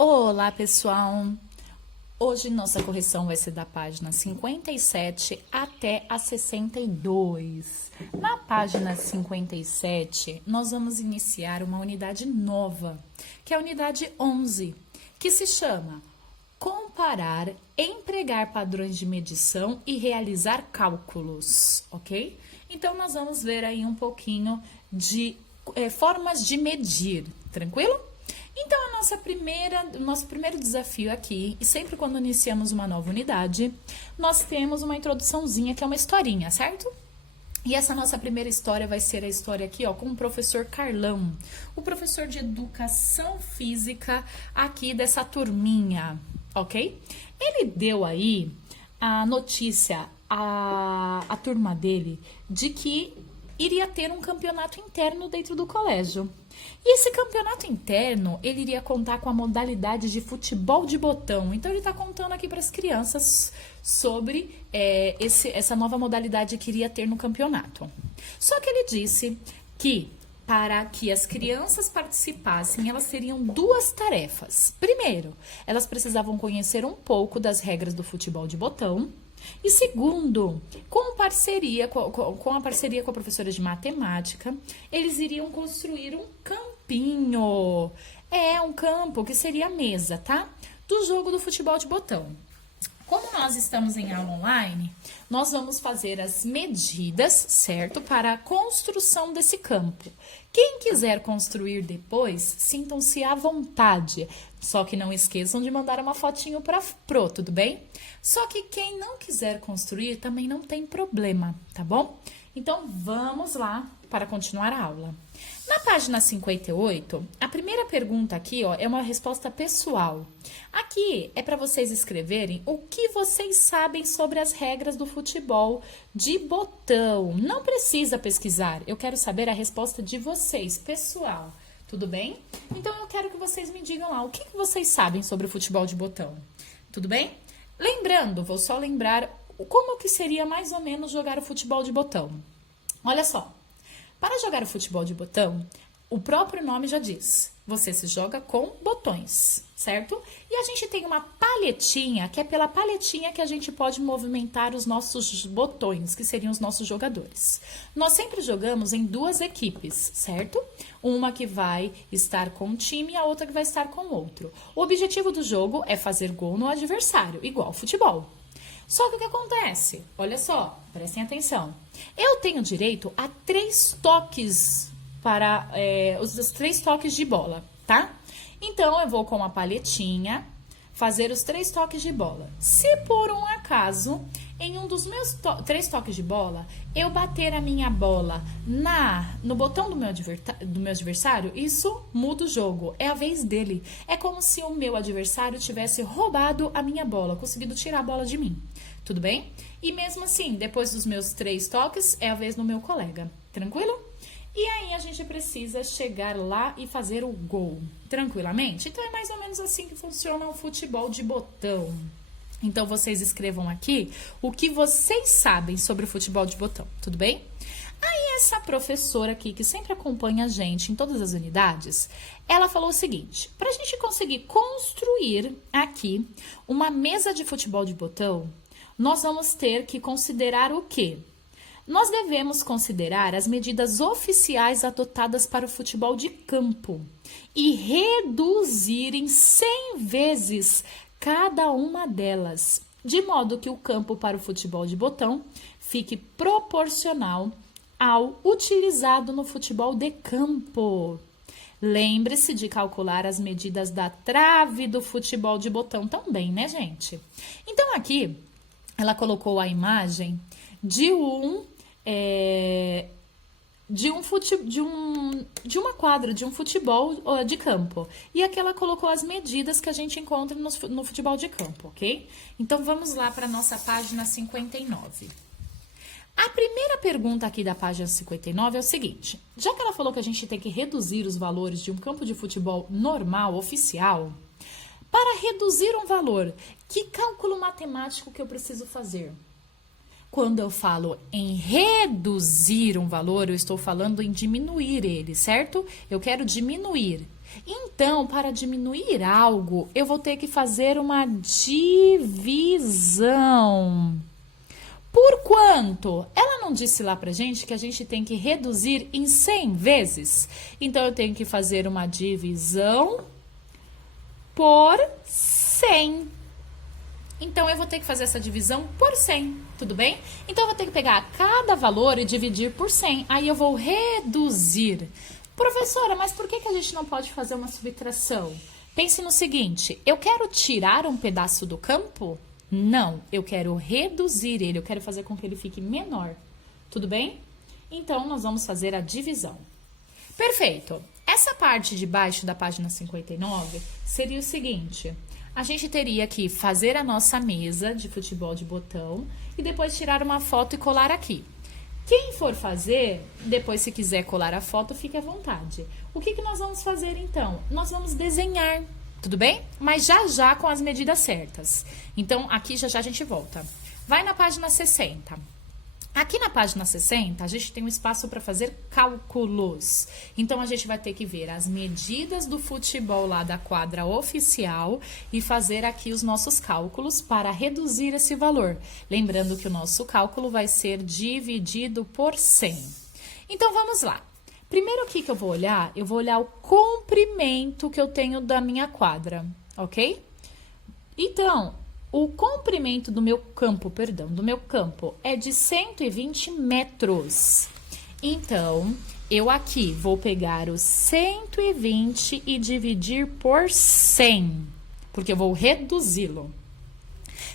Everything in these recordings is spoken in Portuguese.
Olá, pessoal! Hoje nossa correção vai ser da página 57 até a 62. Na página 57, nós vamos iniciar uma unidade nova, que é a unidade 11, que se chama Comparar, Empregar Padrões de Medição e Realizar Cálculos, ok? Então, nós vamos ver aí um pouquinho de formas de medir, tranquilo? Então, o nosso primeiro desafio aqui, e sempre quando iniciamos uma nova unidade, nós temos uma introduçãozinha, que é uma historinha, certo? E essa nossa primeira história vai ser a história aqui, ó, com o professor Carlão, o professor de Educação Física aqui dessa turminha, ok? Ele deu aí a notícia à turma dele de que iria ter um campeonato interno dentro do colégio. E esse campeonato interno, ele iria contar com a modalidade de futebol de botão. Então, ele está contando aqui para as crianças sobre essa nova modalidade que iria ter no campeonato. Só que ele disse que para que as crianças participassem, elas teriam duas tarefas. Primeiro, elas precisavam conhecer um pouco das regras do futebol de botão. E segundo, com a parceria com a professora de matemática, eles iriam construir um campinho. Um campo que seria a mesa, tá? Do jogo do futebol de botão. Como nós estamos em aula online, nós vamos fazer as medidas, certo? Para a construção desse campo. Quem quiser construir depois, sintam-se à vontade. Só que não esqueçam de mandar uma fotinho pro, tudo bem? Só que quem não quiser construir também não tem problema, tá bom? Então, vamos lá para continuar a aula. Na página 58, a primeira pergunta aqui, ó, é uma resposta pessoal. Aqui é para vocês escreverem o que vocês sabem sobre as regras do futebol de botão. Não precisa pesquisar, eu quero saber a resposta de vocês, pessoal. Tudo bem? Então, eu quero que vocês me digam lá o que vocês sabem sobre o futebol de botão. Tudo bem? Lembrando, vou só lembrar como que seria mais ou menos jogar o futebol de botão. Olha só. Para jogar o futebol de botão, o próprio nome já diz, você se joga com botões, certo? E a gente tem uma palhetinha, que é pela palhetinha que a gente pode movimentar os nossos botões, que seriam os nossos jogadores. Nós sempre jogamos em duas equipes, certo? Uma que vai estar com um time e a outra que vai estar com outro. O objetivo do jogo é fazer gol no adversário, igual futebol. Só que o que acontece? Olha só, prestem atenção. Eu tenho direito a 3 toques para os 3 toques de bola, tá? Então, eu vou com a palhetinha fazer os 3 toques de bola. Se por um acaso, em um dos meus 3 toques de bola, eu bater a minha bola no botão do meu adversário, isso muda o jogo. É a vez dele. É como se o meu adversário tivesse roubado a minha bola, conseguido tirar a bola de mim. Tudo bem? E mesmo assim, depois dos meus 3 toques, é a vez do meu colega. Tranquilo? E aí, a gente precisa chegar lá e fazer o gol. Tranquilamente? Então, é mais ou menos assim que funciona o futebol de botão. Então, vocês escrevam aqui o que vocês sabem sobre o futebol de botão. Tudo bem? Aí, essa professora aqui, que sempre acompanha a gente em todas as unidades, ela falou o seguinte, para a gente conseguir construir aqui uma mesa de futebol de botão, nós vamos ter que considerar o quê? Nós devemos considerar as medidas oficiais adotadas para o futebol de campo e reduzir em 100 vezes cada uma delas, de modo que o campo para o futebol de botão fique proporcional ao utilizado no futebol de campo. Lembre-se de calcular as medidas da trave do futebol de botão também, né, gente? Então, aqui, ela colocou a imagem de uma quadra, de um futebol de campo. E aqui ela colocou as medidas que a gente encontra no futebol de campo, ok? Então, vamos lá para a nossa página 59. A primeira pergunta aqui da página 59 é o seguinte. Já que ela falou que a gente tem que reduzir os valores de um campo de futebol normal, oficial, para reduzir um valor, que cálculo matemático que eu preciso fazer? Quando eu falo em reduzir um valor, eu estou falando em diminuir ele, certo? Eu quero diminuir. Então, para diminuir algo, eu vou ter que fazer uma divisão. Por quanto? Ela não disse lá pra gente que a gente tem que reduzir em 100 vezes? Então, eu tenho que fazer uma divisão por 100. Então, eu vou ter que fazer essa divisão por 100, tudo bem? Então, eu vou ter que pegar cada valor e dividir por 100. Aí, eu vou reduzir. Professora, mas por que a gente não pode fazer uma subtração? Pense no seguinte, eu quero tirar um pedaço do campo? Não, eu quero reduzir ele, eu quero fazer com que ele fique menor, tudo bem? Então, nós vamos fazer a divisão. Perfeito. Essa parte de baixo da página 59 seria o seguinte, a gente teria que fazer a nossa mesa de futebol de botão e depois tirar uma foto e colar aqui. Quem for fazer, depois se quiser colar a foto, fique à vontade. O que nós vamos fazer então? Nós vamos desenhar, tudo bem? Mas já com as medidas certas. Então, aqui já a gente volta. Vai na página 60. Aqui na página 60, a gente tem um espaço para fazer cálculos. Então, a gente vai ter que ver as medidas do futebol lá da quadra oficial e fazer aqui os nossos cálculos para reduzir esse valor. Lembrando que o nosso cálculo vai ser dividido por 100. Então, vamos lá. Primeiro aqui que eu vou olhar o comprimento que eu tenho da minha quadra, ok? Então, o comprimento do meu campo, é de 120 metros. Então, eu aqui vou pegar os 120 e dividir por 100, porque eu vou reduzi-lo.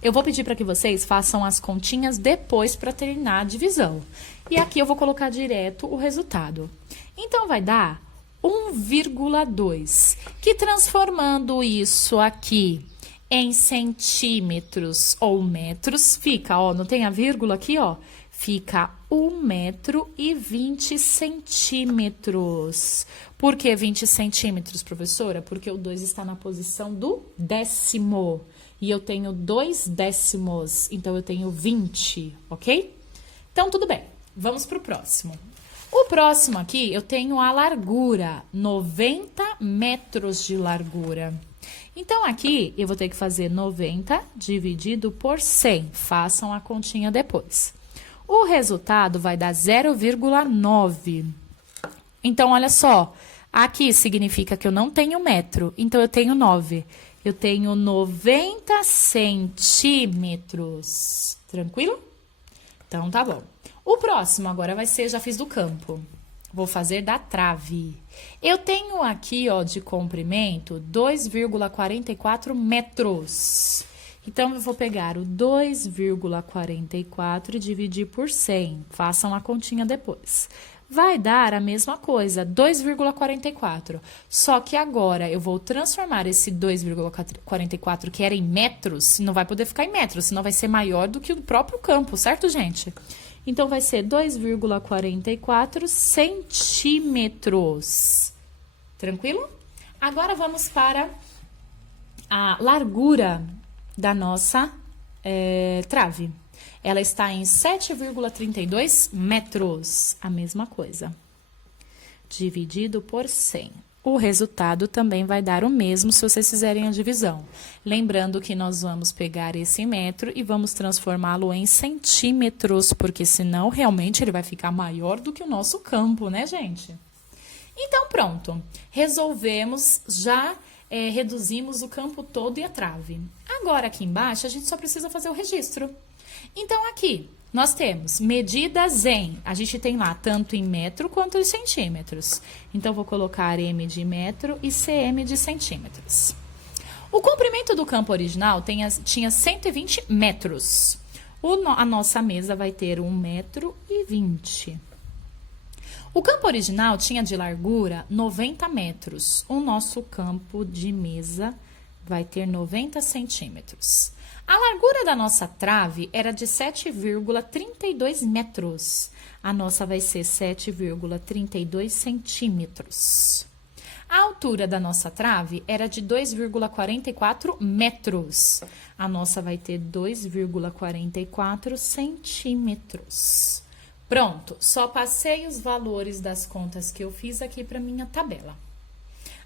Eu vou pedir para que vocês façam as continhas depois para terminar a divisão. E aqui eu vou colocar direto o resultado. Então, vai dar 1,2, que transformando isso aqui em centímetros ou metros, fica, ó, não tem a vírgula aqui, ó, fica 1,20 m. Por que 20 centímetros, professora? Porque o 2 está na posição do décimo. E eu tenho 2 décimos, então eu tenho 20, ok? Então, tudo bem. Vamos para o próximo. O próximo aqui, eu tenho a largura, 90 metros de largura. Então, aqui, eu vou ter que fazer 90 dividido por 100. Façam a continha depois. O resultado vai dar 0,9. Então, olha só. Aqui significa que eu não tenho metro. Então, eu tenho 9. Eu tenho 90 centímetros. Tranquilo? Então, tá bom. O próximo agora vai ser, já fiz do campo. Vou fazer da trave. Eu tenho aqui, ó, de comprimento, 2,44 metros. Então, eu vou pegar o 2,44 e dividir por 100. Façam a continha depois. Vai dar a mesma coisa, 2,44. Só que agora, eu vou transformar esse 2,44, que era em metros, não vai poder ficar em metros, senão vai ser maior do que o próprio campo, certo, gente? Então, vai ser 2,44 centímetros. Tranquilo? Agora, vamos para a largura da nossa trave. Ela está em 7,32 metros. A mesma coisa. Dividido por 100. O resultado também vai dar o mesmo se vocês fizerem a divisão. Lembrando que nós vamos pegar esse metro e vamos transformá-lo em centímetros, porque senão realmente ele vai ficar maior do que o nosso campo, né, gente? Então, pronto. Resolvemos, já reduzimos o campo todo e a trave. Agora, aqui embaixo, a gente só precisa fazer o registro. Então, aqui, nós temos medidas em, a gente tem lá tanto em metro quanto em centímetros. Então, vou colocar M de metro e CM de centímetros. O comprimento do campo original tinha 120 metros. A nossa mesa vai ter 1,20 m. O campo original tinha de largura 90 metros. O nosso campo de mesa vai ter 90 centímetros. A largura da nossa trave era de 7,32 metros. A nossa vai ser 7,32 centímetros. A altura da nossa trave era de 2,44 metros. A nossa vai ter 2,44 centímetros. Pronto, só passei os valores das contas que eu fiz aqui para minha tabela.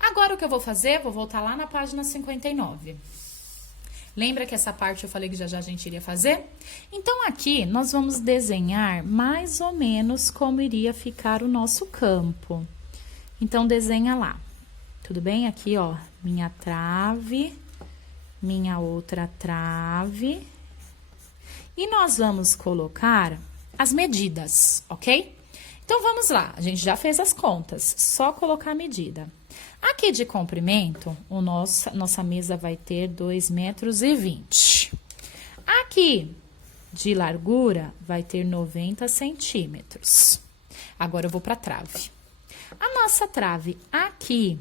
Agora, o que eu vou fazer? Vou voltar lá na página 59. Lembra que essa parte eu falei que já já a gente iria fazer? Então, aqui, nós vamos desenhar mais ou menos como iria ficar o nosso campo. Então, desenha lá. Tudo bem? Aqui, ó, minha trave, minha outra trave. E nós vamos colocar as medidas, ok? Então, vamos lá. A gente já fez as contas. Só colocar a medida. Aqui de comprimento, nossa mesa vai ter 2,20 metros. Aqui de largura vai ter 90 centímetros. Agora eu vou para a trave. A nossa trave aqui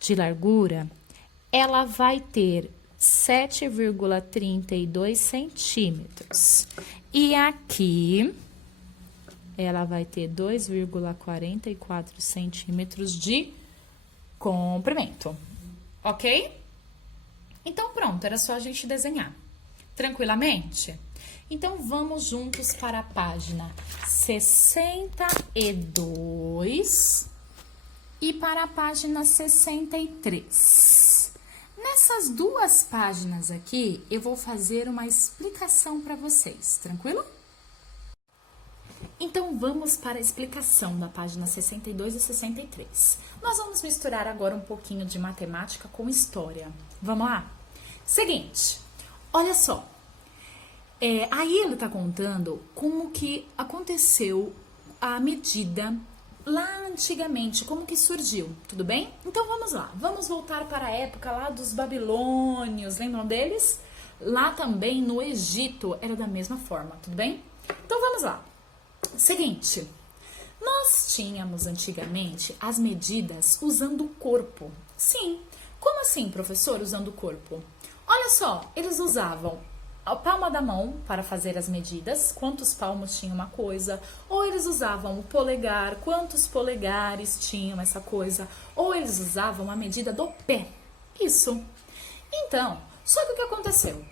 de largura, ela vai ter 7,32 centímetros. E aqui ela vai ter 2,44 centímetros de comprimento, ok? Então, pronto, era só a gente desenhar. Tranquilamente? Então, vamos juntos para a página 62 e para a página 63. Nessas duas páginas aqui, eu vou fazer uma explicação para vocês, tranquilo? Então, vamos para a explicação da página 62 e 63. Nós vamos misturar agora um pouquinho de matemática com história. Vamos lá? Seguinte, olha só. Aí ele está contando como que aconteceu a medida lá antigamente, como que surgiu, tudo bem? Então, vamos lá. Vamos voltar para a época lá dos babilônios, lembram deles? Lá também no Egito era da mesma forma, tudo bem? Então, vamos lá. Seguinte, nós tínhamos antigamente as medidas usando o corpo. Sim, como assim, professor, usando o corpo? Olha só, eles usavam a palma da mão para fazer as medidas, quantos palmos tinha uma coisa, ou eles usavam o polegar, quantos polegares tinham essa coisa, ou eles usavam a medida do pé. Isso. Então, só que o que aconteceu?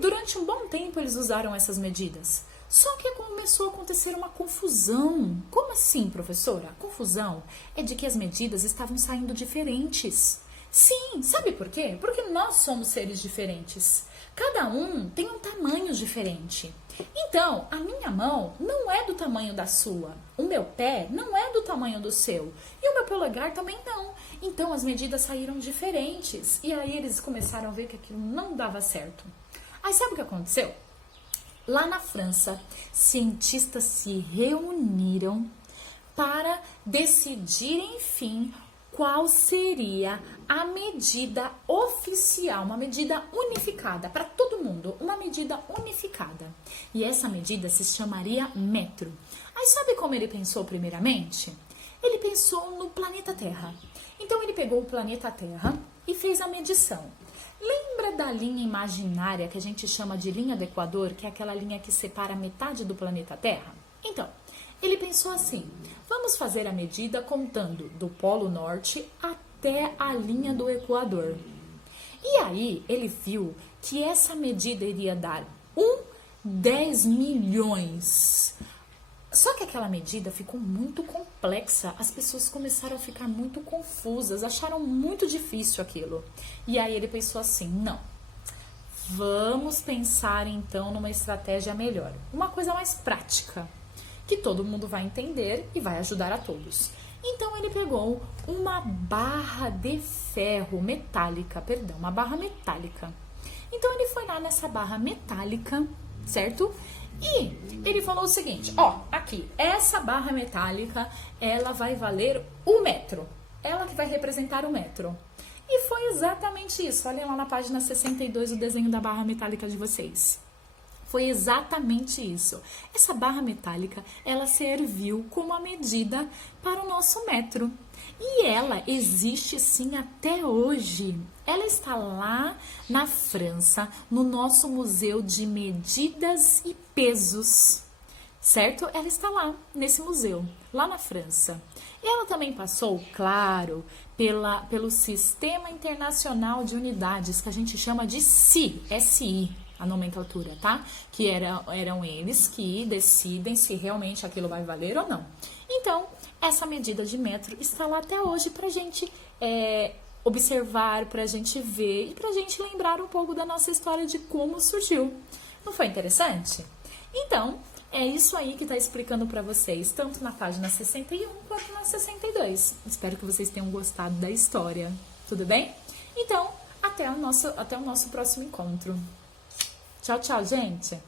Durante um bom tempo eles usaram essas medidas. Só que começou a acontecer uma confusão. Como assim, professora? A confusão é de que as medidas estavam saindo diferentes. Sim, sabe por quê? Porque nós somos seres diferentes. Cada um tem um tamanho diferente. Então, a minha mão não é do tamanho da sua. O meu pé não é do tamanho do seu. E o meu polegar também não. Então, as medidas saíram diferentes. E aí eles começaram a ver que aquilo não dava certo. Aí sabe o que aconteceu? Lá na França, cientistas se reuniram para decidir, enfim, qual seria a medida oficial, uma medida unificada para todo mundo, uma medida unificada. E essa medida se chamaria metro. Aí sabe como ele pensou primeiramente? Ele pensou no planeta Terra. Então ele pegou o planeta Terra e fez a medição. Lembra da linha imaginária que a gente chama de linha do Equador, que é aquela linha que separa metade do planeta Terra? Então, ele pensou assim, vamos fazer a medida contando do Polo Norte até a linha do Equador. E aí, ele viu que essa medida iria dar 10 milhões. Só que aquela medida ficou muito complexa, as pessoas começaram a ficar muito confusas, acharam muito difícil aquilo. E aí ele pensou assim, não, vamos pensar então numa estratégia melhor, uma coisa mais prática, que todo mundo vai entender e vai ajudar a todos. Então ele pegou uma barra de ferro metálica, uma barra metálica. Então ele foi lá nessa barra metálica, certo? E ele falou o seguinte, ó, aqui, essa barra metálica, ela vai valer 1 metro. Ela que vai representar 1 metro. E foi exatamente isso. Olhem lá na página 62 o desenho da barra metálica de vocês. Foi exatamente isso. Essa barra metálica, ela serviu como a medida para o nosso metro. E ela existe sim até hoje. Ela está lá na França, no nosso Museu de Medidas e Pesos, certo? Ela está lá, nesse museu, lá na França. E ela também passou, claro, pelo Sistema Internacional de Unidades, que a gente chama de SI, a nomenclatura, tá? Que eram eles que decidem se realmente aquilo vai valer ou não. Então, essa medida de metro está lá até hoje pra gente observar, pra gente ver e pra gente lembrar um pouco da nossa história de como surgiu. Não foi interessante? Então, é isso aí que está explicando para vocês, tanto na página 61 quanto na 62. Espero que vocês tenham gostado da história, tudo bem? Então, até o nosso próximo encontro. Tchau, tchau, gente!